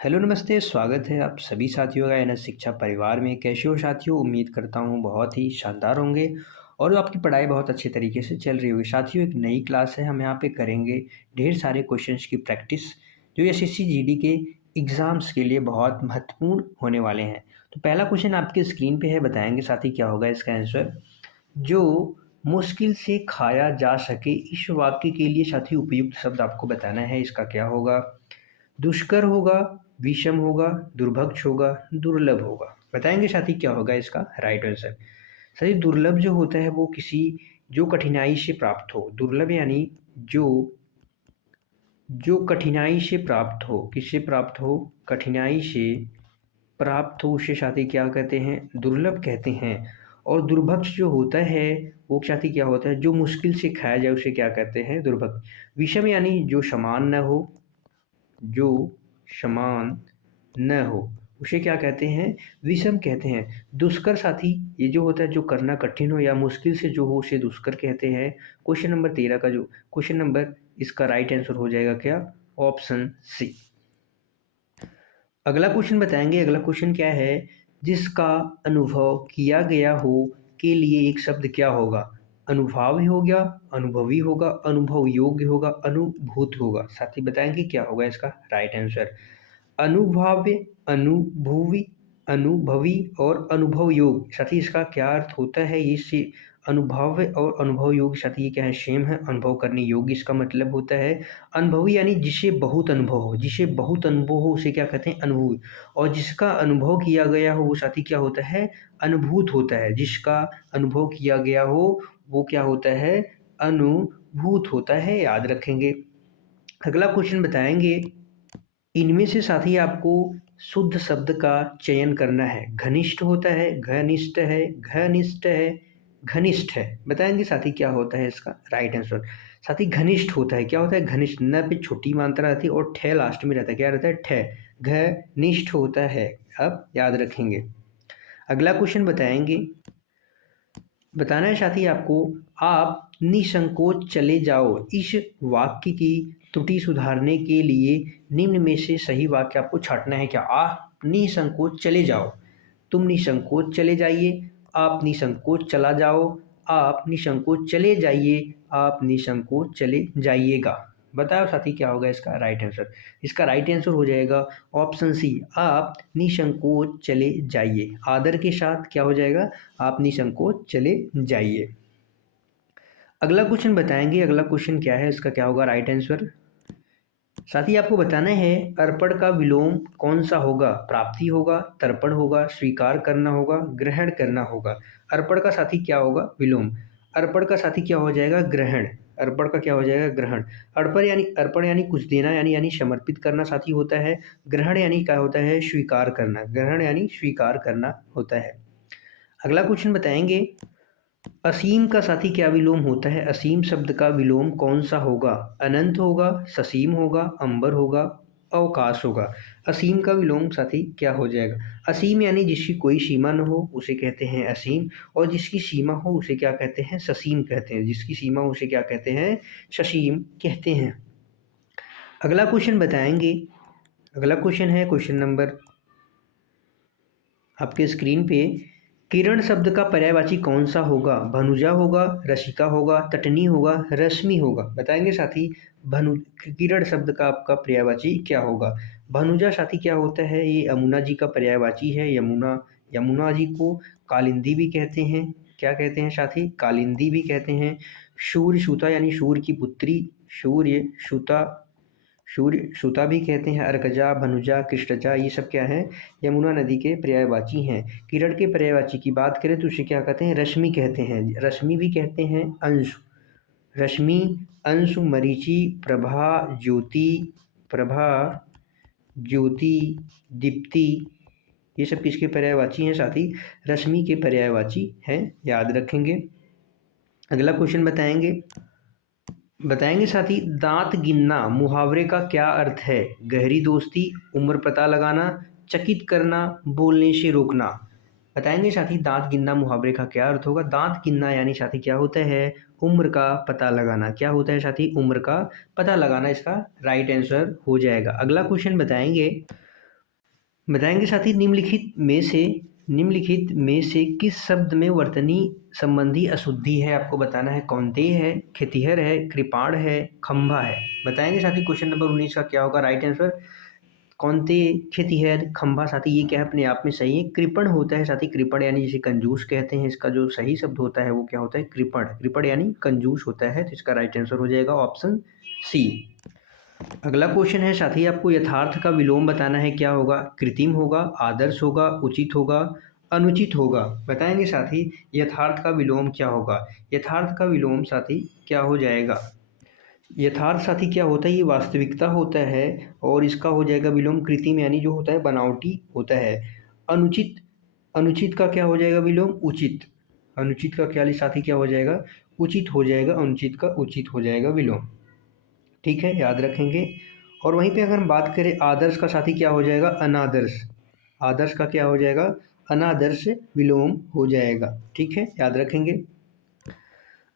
Hello नमस्ते, स्वागत है आप सभी साथियों का एनएस शिक्षा परिवार में। कैसे हो साथियों? उम्मीद करता हूँ बहुत ही शानदार होंगे और आपकी पढ़ाई बहुत अच्छे तरीके से चल रही होगी। साथियों, एक नई क्लास है, हम यहाँ पे करेंगे ढेर सारे क्वेश्चंस की प्रैक्टिस जो एसएससी जीडी के एग्ज़ाम्स के लिए बहुत महत्वपूर्ण होने वाले हैं। तो पहला क्वेश्चन आपके स्क्रीन पे है, बताएंगे साथी क्या होगा इसका आंसर। जो मुश्किल से खाया जा सके, इस वाक्य के लिए साथी उपयुक्त शब्द आपको बताना है। इसका क्या होगा? दुष्कर होगा, विषम होगा, दुर्भक्ष होगा, दुर्लभ होगा। बताएंगे साथी क्या होगा इसका राइट आंसर। साथी, दुर्लभ जो होता है वो किसी जो कठिनाई से प्राप्त हो। दुर्लभ यानी जो जो कठिनाई से प्राप्त हो। किससे प्राप्त हो? कठिनाई से प्राप्त हो, उसे साथी क्या कहते हैं? दुर्लभ कहते हैं। और दुर्भक्ष जो होता है वो साथी क्या होता है? जो मुश्किल से खाया जाए उसे क्या कहते हैं? दुर्भक्ष। विषम यानी जो समान न हो, जो समान न हो उसे क्या कहते हैं? विषम कहते हैं। दुष्कर साथी ये जो होता है जो करना कठिन हो या मुश्किल से जो हो उसे दुष्कर कहते हैं। क्वेश्चन नंबर 13 का जो क्वेश्चन नंबर इसका राइट आंसर हो जाएगा क्या? Option C. अगला क्वेश्चन बताएंगे। अगला क्वेश्चन क्या है? जिसका अनुभव किया गया हो के लिए एक शब्द क्या होगा? अनुभावी हो गया, अनुभवी होगा, अनुभव योग्य होगा, अनुभूत होगा। साथी बताएंगे क्या होगा इसका राइट आंसर। अनुभाव्य, अनुभवी, अनुभवी और अनुभव योग्य। साथी इसका क्या अर्थ होता है? ये से अनुभाव्य और अनुभव योग्य साथी ये क्या है? सेम है। अनुभव करने योग्य इसका मतलब होता है। अनुभवी यानी जिसे बहुत अनुभव हो, जिसे बहुत अनुभव हो उसे क्या कहते हैं? अनुभवी। और जिसका अनुभव किया गया हो वो साथी क्या होता है? अनुभूत होता है। जिसका अनुभव किया गया हो वो क्या होता है? अनुभूत होता है, याद रखेंगे। अगला क्वेश्चन बताएंगे। इनमें से साथी आपको शुद्ध शब्द का चयन करना है। घनिष्ठ होता है, घनिष्ठ है, घनिष्ठ है, घनिष्ठ है। बताएंगे साथी क्या होता है इसका राइट आंसर। साथी घनिष्ठ होता है। क्या होता है? घनिष्ठ। न पे छोटी मात्रा रहती है और ठे लास्ट में रहता है। क्या रहता है? ठे। घनिष्ठ होता है। अब याद रखेंगे। अगला क्वेश्चन बताएंगे। बताना है साथी आपको। आप निसंकोच चले जाओ। इस वाक्य की त्रुटि सुधारने के लिए निम्न में से सही वाक्य आपको छांटना है। क्या? आप निसंकोच चले जाओ, तुम निसंकोच चले जाइए, आप निसंकोच चला जाओ, आप निसंकोच चले जाइए, आप निसंकोच चले जाइएगा। बताओ साथी क्या होगा इसका राइट आंसर। इसका राइट आंसर हो जाएगा ऑप्शन सी, आप निसंकोच चले जाइए। आदर के साथ क्या हो जाएगा? आप निसंकोच चले जाइए। अगला क्वेश्चन बताएंगे। अगला क्वेश्चन क्या है? इसका क्या होगा राइट आंसर। साथ ही आपको बताना है अर्पण का विलोम कौन सा होगा? प्राप्ति होगा, तर्पण होगा, स्वीकार करना होगा, ग्रहण करना होगा। अर्पण का साथी क्या होगा? विलोम। अर्पण का साथी क्या हो जाएगा? ग्रहण। अर्पण का क्या हो जाएगा? ग्रहण। अर्पण यानी कुछ देना यानी समर्पित करना साथी होता है। ग्रहण यानी क्या होता है? स्वीकार करना। ग्रहण यानी स्वीकार करना होता है। अगला क्वेश्चन बताएंगे। असीम का साथी क्या विलोम होता है? असीम शब्द का विलोम कौन सा होगा? अनंत होगा, ससीम होगा, अंबर होगा, अवकाश होगा। असीम का विलोम साथी क्या हो जाएगा? असीम यानी जिसकी कोई सीमा न हो उसे कहते हैं असीम, और जिसकी सीमा हो उसे क्या कहते हैं? ससीम कहते हैं। जिसकी सीमा हो उसे क्या कहते हैं? ससीम कहते हैं। अगला क्वेश्चन बताएंगे। अगला क्वेश्चन है क्वेश्चन नंबर आपके स्क्रीन पे। किरण शब्द का पर्यायवाची कौन सा होगा? भनुजा होगा, रसिका होगा, तटनी होगा, रश्मि होगा। बताएंगे साथी भनु किरण शब्द का आपका पर्यायवाची क्या होगा? भनुजा साथी क्या होता है? ये यमुना जी का पर्यायवाची है। यमुना, यमुना जी को कालिंदी भी कहते हैं। क्या कहते हैं साथी? कालिंदी भी कहते हैं। सूर्य सूता यानी सूर्य की पुत्री, सूर्य सूता, सूर्य सुता भी कहते हैं। अर्कजा, भनुजा, कृष्णजा ये सब क्या है? यमुना नदी के पर्यायवाची हैं। किरण के पर्यायवाची की बात करें तो उसे क्या कहते हैं? रश्मि कहते हैं। रश्मि भी कहते हैं। अंशु, रश्मि, अंशु, मरीचि, प्रभा, ज्योति, प्रभा, ज्योति, दीप्ति ये सब किसके पर्यायवाची हैं साथी? रश्मि के पर्यायवाची हैं, याद रखेंगे। अगला क्वेश्चन बताएंगे साथी। दांत गिनना मुहावरे का क्या अर्थ है? गहरी दोस्ती, उम्र पता लगाना, चकित करना, बोलने से रोकना। बताएंगे साथी दांत गिनना मुहावरे का क्या अर्थ होगा? दांत गिनना यानी साथी क्या होता है? उम्र का पता लगाना। क्या होता है साथी? उम्र का पता लगाना इसका राइट आंसर हो जाएगा। अगला क्वेश्चन बताएंगे। बताएंगे साथी निम्नलिखित में से किस शब्द में वर्तनी संबंधी अशुद्धि है, आपको बताना है। कौंतेय है, खेतिहर है, कृपाण है, खंभा है। बताएंगे साथी क्वेश्चन नंबर 19 का क्या होगा राइट आंसर। कौंतेय, खेतिहर, खंभा साथी ये क्या है अपने आप में सही है। कृपण होता है साथी, कृपण यानी जिसे कंजूस कहते हैं, इसका जो सही शब्द होता है वो क्या होता है कृपण। कृपण यानी कंजूस होता है, तो इसका राइट आंसर हो जाएगा ऑप्शन सी। अगला क्वेश्चन है साथी आपको यथार्थ का विलोम बताना है, क्या होगा। कृत्रिम होगा, आदर्श होगा, उचित होगा, अनुचित होगा। बताएंगे साथी यथार्थ का विलोम क्या होगा। यथार्थ का विलोम साथी क्या हो जाएगा। यथार्थ साथी क्या होता है, ये वास्तविकता होता है और इसका हो जाएगा विलोम कृत्रिम यानी जो होता है बनावटी होता है। अनुचित, अनुचित का क्या हो जाएगा विलोम उचित। अनुचित का क्या साथी क्या हो जाएगा उचित हो जाएगा, अनुचित का उचित हो जाएगा विलोम। ठीक है, याद रखेंगे। और वहीं पे अगर हम बात करें आदर्श का साथी क्या हो जाएगा अनादर्श। आदर्श का क्या हो जाएगा अनादर्श विलोम हो जाएगा। ठीक है, याद रखेंगे।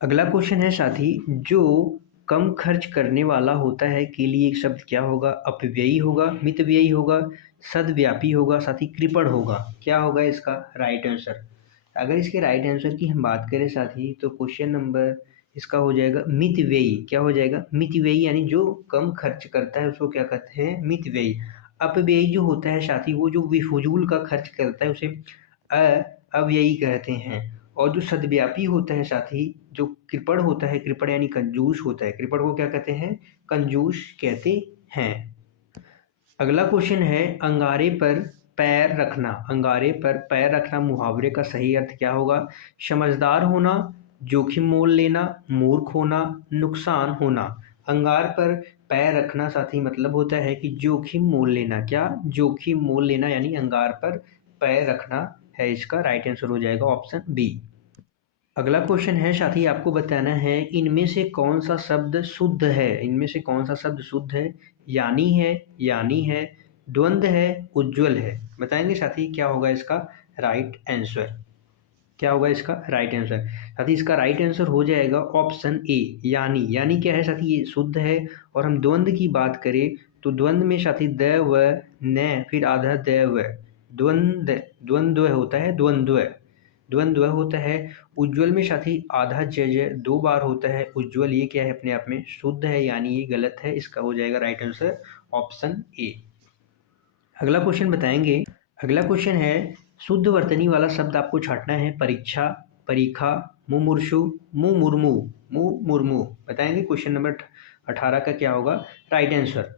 अगला क्वेश्चन है साथी जो कम खर्च करने वाला होता है के लिए एक शब्द क्या होगा। अपव्ययी होगा, मितव्ययी होगा, सदव्यापी होगा, साथी कृपण होगा। क्या होगा इसका राइट आंसर। अगर इसके राइट आंसर की हम बात करें साथी तो क्वेश्चन नंबर इसका हो जाएगा मितव्ययी। क्या हो जाएगा मितव्ययी यानी जो कम खर्च करता है उसको क्या कहते हैं मितव्ययी। अपव्ययी जो होता है साथी वो जो बेफजूल का खर्च करता है उसे अव्ययी कहते हैं। और जो सदव्यापी होता है साथी जो कृपण होता है, कृपण यानी कंजूस होता है, कृपण को क्या कहते हैं कंजूस कहते हैं। अगला क्वेश्चन है अंगारे पर पैर रखना। अंगारे पर पैर रखना मुहावरे का सही अर्थ क्या होगा। समझदार होना, जोखिम मोल लेना, मूर्ख होना, नुकसान होना। अंगार पर पैर रखना साथी मतलब होता है कि जोखिम मोल लेना। क्या जोखिम मोल लेना यानी अंगार पर पैर रखना है, इसका राइट आंसर हो जाएगा ऑप्शन बी। अगला क्वेश्चन है साथी आपको बताना है इनमें से कौन सा शब्द शुद्ध है। इनमें से कौन सा शब्द शुद्ध है। यानी है, द्वंद्व है, उज्ज्वल है। बताएंगे साथी क्या होगा इसका राइट आंसर। क्या होगा इसका राइट आंसर साथी। इसका राइट आंसर हो जाएगा ऑप्शन ए यानी क्या है साथी ये शुद्ध है। और हम द्वंद्व की बात करें तो द्वंद्व में साथी द व न फिर आधा द व द्वंद्व होता है द्वंद्व होता है। उज्ज्वल में साथी आधा जय दो बार होता है उज्ज्वल, ये क्या है अपने आप में शुद्ध है यानी ये गलत है। इसका हो जाएगा राइट आंसर ऑप्शन ए। अगला क्वेश्चन बताएंगे। अगला क्वेश्चन है शुद्ध वर्तनी वाला शब्द आपको छांटना है। परीक्षा, परीखा, मुमूर्षु, मुमुर्मु। बताएंगे क्वेश्चन नंबर 18 का क्या होगा राइट आंसर।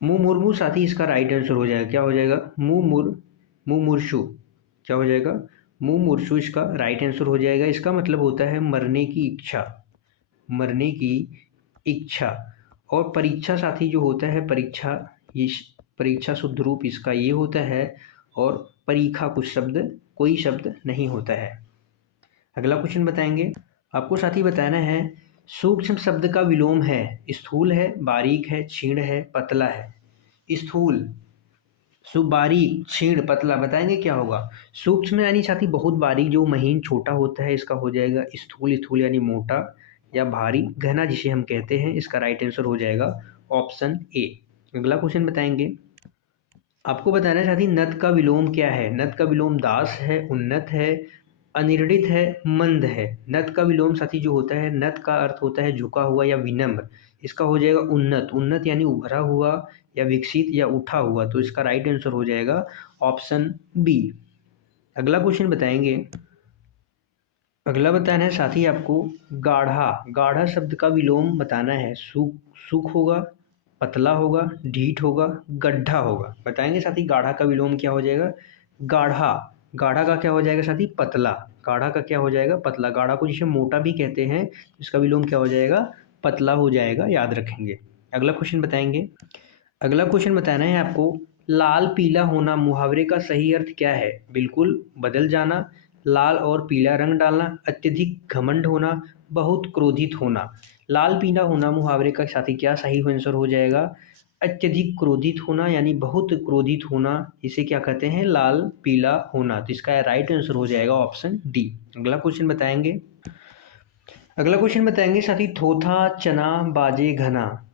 मुमुर्मु साथी इसका राइट आंसर हो जाएगा। क्या हो जाएगा मुमूर्षु। क्या हो जाएगा मुमूर्षु इसका राइट आंसर हो जाएगा। इसका मतलब होता है मरने की इच्छा, मरने की इच्छा। और परीक्षा साथी जो होता है परीक्षा, ये परीक्षा शुद्ध रूप इसका ये होता है। और परीक्षा कुछ शब्द कोई शब्द नहीं होता है। अगला क्वेश्चन बताएंगे आपको साथी बताना है सूक्ष्म शब्द का विलोम है। स्थूल है, बारीक है, क्षीण है, पतला है। स्थूल, बारीक, क्षीण, पतला। बताएंगे क्या होगा। सूक्ष्म यानी साथी बहुत बारीक जो महीन छोटा होता है, इसका हो जाएगा स्थूल। स्थूल यानी मोटा या भारी, घना जिसे हम कहते हैं। इसका राइट आंसर हो जाएगा ऑप्शन ए। अगला क्वेश्चन बताएंगे आपको बताना है साथी नत का विलोम क्या है। नत का विलोम दास है, उन्नत है, अनिर्णित है, मंद है। नत का विलोम साथी जो होता है नत का अर्थ होता है झुका हुआ या विनम्र। इसका हो जाएगा उन्नत। उन्नत यानी उभरा हुआ या विकसित या उठा हुआ, तो इसका राइट आंसर हो जाएगा ऑप्शन बी। अगला क्वेश्चन बताएंगे। अगला बताना है साथी आपको गाढ़ा। गाढ़ा शब्द का विलोम बताना है। सुख होगा, पतला होगा, ढीठ होगा, गड्ढा होगा। बताएंगे साथी गाढ़ा का विलोम क्या हो जाएगा गाढ़ा। गाढ़ा का क्या हो जाएगा साथी पतला। गाढ़ा का क्या हो जाएगा पतला। गाढ़ा को जिसे मोटा भी कहते हैं, इसका विलोम क्या हो जाएगा पतला हो जाएगा, याद रखेंगे। अगला क्वेश्चन बताएंगे। अगला क्वेश्चन बताना है आपको लाल पीला होना मुहावरे का सही अर्थ क्या है। बिल्कुल बदल जाना, लाल और पीला रंग डालना, अत्यधिक घमंड होना, बहुत क्रोधित होना। लाल पीला होना मुहावरे का साथी क्या सही आंसर हो जाएगा अत्यधिक क्रोधित होना यानी बहुत क्रोधित होना, इसे क्या कहते हैं लाल पीला होना। तो इसका राइट आंसर हो जाएगा ऑप्शन डी। अगला क्वेश्चन बताएंगे। अगला क्वेश्चन बताएंगे साथी थोथा चना बाजे घना।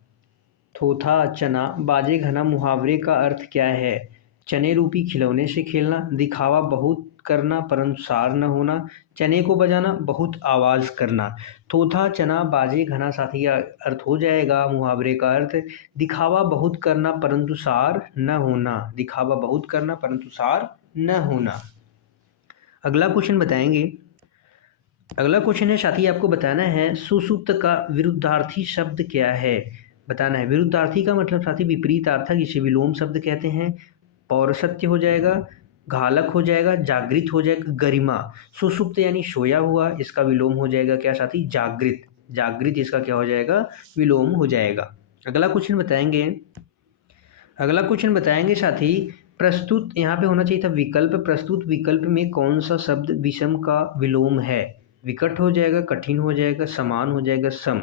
थोथा चना बाजे घना मुहावरे का अर्थ क्या है। चने रूपी खिलौने से खेलना, दिखावा बहुत करना परंतु सार न होना, चने को बजाना, बहुत आवाज़ करना। थोथा चना बाजे घना साथी का अर्थ हो जाएगा मुहावरे का अर्थ दिखावा बहुत करना परंतु सार न होना, दिखावा बहुत करना परंतु सार न होना। अगला क्वेश्चन बताएंगे। अगला क्वेश्चन है साथी आपको बताना है सुसुप्त का विरुद्धार्थी शब्द क्या है। बताना है विरुद्धार्थी का मतलब साथी विपरीतार्थक जिसे विलोम शब्द कहते हैं। पौरसत्य हो जाएगा, घालक हो जाएगा, जागृत हो जाएगा, गरिमा। सुसुप्त यानी सोया हुआ, इसका विलोम हो जाएगा क्या साथी जागृत। जागृत इसका क्या हो जाएगा विलोम हो जाएगा। अगला क्वेश्चन बताएंगे। अगला क्वेश्चन बताएंगे साथी प्रस्तुत यहाँ पे होना चाहिए था विकल्प। प्रस्तुत विकल्प में कौन सा शब्द विषम का विलोम है। विकट हो जाएगा, कठिन हो जाएगा, समान हो जाएगा, सम।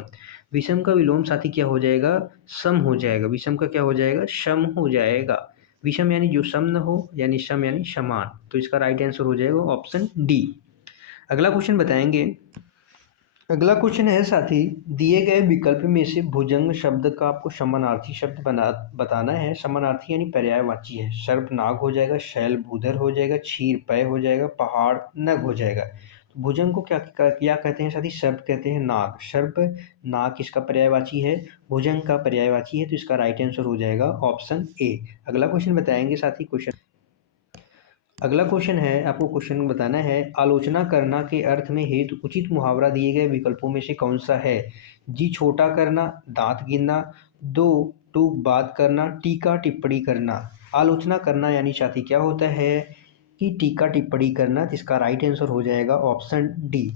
विषम का विलोम साथी क्या हो जाएगा सम हो जाएगा। विषम का क्या हो जाएगा सम हो जाएगा। विषम यानी जो सम न हो, यानी सम यानी समान। तो इसका राइट आंसर हो जाएगा ऑप्शन डी। अगला क्वेश्चन बताएंगे। अगला क्वेश्चन है साथी दिए गए विकल्प में से भुजंग शब्द का आपको समानार्थी शब्द बताना है। समानार्थी यानी पर्यायवाची है। सर्पनाग हो जाएगा, शैल भूधर हो जाएगा, क्षीर पय हो जाएगा, पहाड़ नग हो जाएगा। तो भुजंग को क्या कहते हैं साथी सर्प कहते हैं नाग। सर्प नाग किसका पर्यायवाची है भुजंग का पर्यायवाची है। तो इसका राइट आंसर हो जाएगा ऑप्शन ए। अगला क्वेश्चन बताएंगे साथी। अगला क्वेश्चन है आपको क्वेश्चन बताना है आलोचना करना के अर्थ में हेतु उचित मुहावरा दिए गए विकल्पों में से कौन सा है। जी छोटा करना, दांत गिनना, दो टूक बात करना, टीका टिप्पणी करना। आलोचना करना यानी साथी क्या होता है कि टीका टिप्पणी करना। तो इसका राइट आंसर हो जाएगा ऑप्शन डी।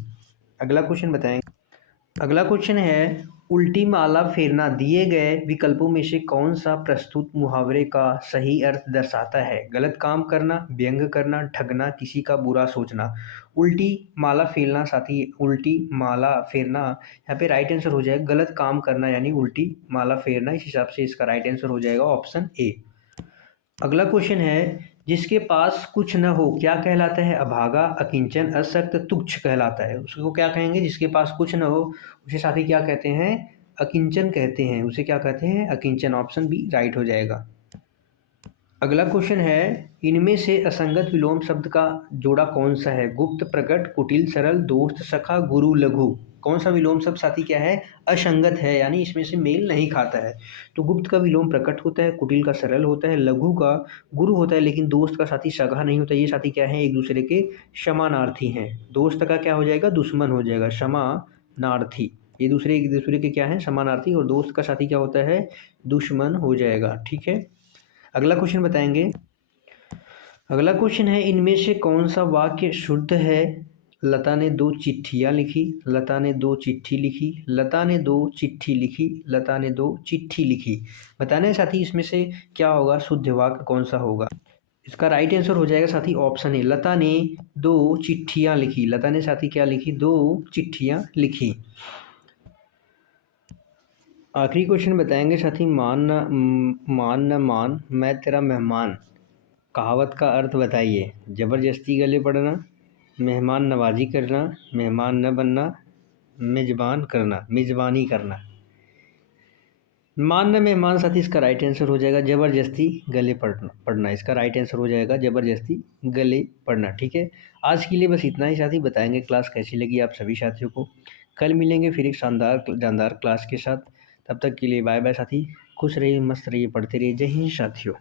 अगला क्वेश्चन बताएंगे। अगला क्वेश्चन है उल्टी माला फेरना दिए गए विकल्पों में से कौन सा प्रस्तुत मुहावरे का सही अर्थ दर्शाता है। गलत काम करना, व्यंग करना, ठगना, किसी का बुरा सोचना। उल्टी माला फेरना साथी उल्टी माला फेरना यहाँ पे राइट आंसर हो जाएगा गलत काम करना यानी उल्टी माला फेरना। इस हिसाब से इसका राइट आंसर हो जाएगा ऑप्शन ए। अगला क्वेश्चन है जिसके पास कुछ न हो क्या कहलाता है। अभागा, अकिंचन, अशक्त, तुच्छ कहलाता है। उसको क्या कहेंगे जिसके पास कुछ न हो उसे साथी क्या कहते हैं अकिंचन कहते हैं। उसे क्या कहते हैं अकिंचन। ऑप्शन बी राइट हो जाएगा। अगला क्वेश्चन है इनमें से असंगत विलोम शब्द का जोड़ा कौन सा है। गुप्त, प्रकट, कुटिल, सरल, दोस्त, सखा, गुरु, लघु। कौन सा विलोम शब्द साथी क्या है असंगत है यानी इसमें से मेल नहीं खाता है। तो गुप्त का विलोम प्रकट होता है, कुटिल का सरल होता है, लघु का गुरु होता है, लेकिन दोस्त का साथी सगा नहीं होता। ये साथी क्या है एक दूसरे के समानार्थी हैं। दोस्त का क्या हो जाएगा दुश्मन हो जाएगा समानार्थी। ये एक दूसरे के क्या है समानार्थी और दोस्त का साथी क्या होता है दुश्मन हो जाएगा। ठीक है। अगला क्वेश्चन बताएंगे। अगला क्वेश्चन है इनमें से कौन सा वाक्य शुद्ध है। लता ने दो चिट्ठियाँ लिखी, लता ने दो चिट्ठी लिखी, लता ने दो चिट्ठी लिखी, लता ने दो चिट्ठी लिखी। बताना है साथी इसमें से क्या होगा शुद्ध वाक्य कौन सा होगा। इसका राइट आंसर हो जाएगा साथी ऑप्शन ए। लता ने दो चिट्ठियाँ लिखी। लता ने साथी क्या लिखी दो चिट्ठियाँ लिखी। आखिरी क्वेश्चन बताएंगे साथी मान न मान मैं तेरा मेहमान। कहावत का अर्थ बताइए। ज़बरदस्ती गले पड़ना, मेहमान नवाजी करना, मेहमान न बनना, मेज़बान करना मेज़बानी करना। मान न मेहमान साथी इसका राइट आंसर हो जाएगा ज़बरदस्ती गले पड़ना। इसका राइट आंसर हो जाएगा ज़बरदस्ती गले पड़ना। ठीक है। आज के लिए बस इतना ही साथी। बताएंगे क्लास कैसी लगी आप सभी साथियों को। कल मिलेंगे फिर एक शानदार जानदार क्लास के साथ। तब तक के लिए बाय बाय साथी। खुश रहिए, मस्त रहिए, पढ़ते रहिए। जय हिंद साथियों।